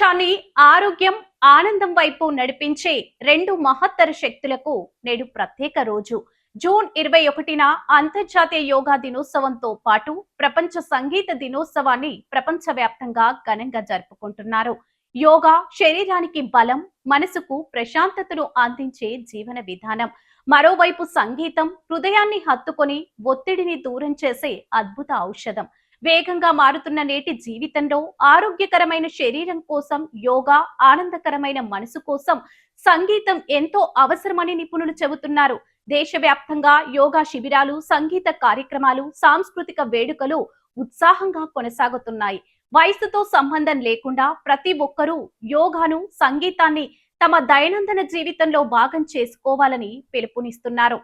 ప్రపంచాన్ని ఆరోగ్యం, ఆనందం వైపు నడిపించే రెండు మహత్తర శక్తులకు నేడు ప్రత్యేక రోజు. జూన్ 21న అంతర్జాతీయ యోగా దినోత్సవంతో పాటు ప్రపంచ సంగీత దినోత్సవాన్ని ప్రపంచవ్యాప్తంగా ఘనంగా జరుపుకుంటున్నారు. యోగా శరీరానికి బలం, మనసుకు ప్రశాంతతను అందించే జీవన విధానం. మరోవైపు సంగీతం హృదయాన్ని హత్తుకొని ఒత్తిడిని దూరం చేసే అద్భుత ఔషధం. వేగంగా మారుతున్న నేటి జీవితంలో ఆరోగ్యకరమైన శరీరం కోసం యోగా, ఆనందకరమైన మనసు కోసం సంగీతం ఎంతో అవసరమని నిపుణులు చెబుతున్నారు. దేశవ్యాప్తంగా యోగా శిబిరాలు, సంగీత కార్యక్రమాలు, సాంస్కృతిక వేడుకలు ఉత్సాహంగా కొనసాగుతున్నాయి. వయసుతో సంబంధం లేకుండా ప్రతి ఒక్కరూ యోగాను, సంగీతాన్ని తమ దైనందిన జీవితంలో భాగం చేసుకోవాలని పిలుపునిస్తున్నారు.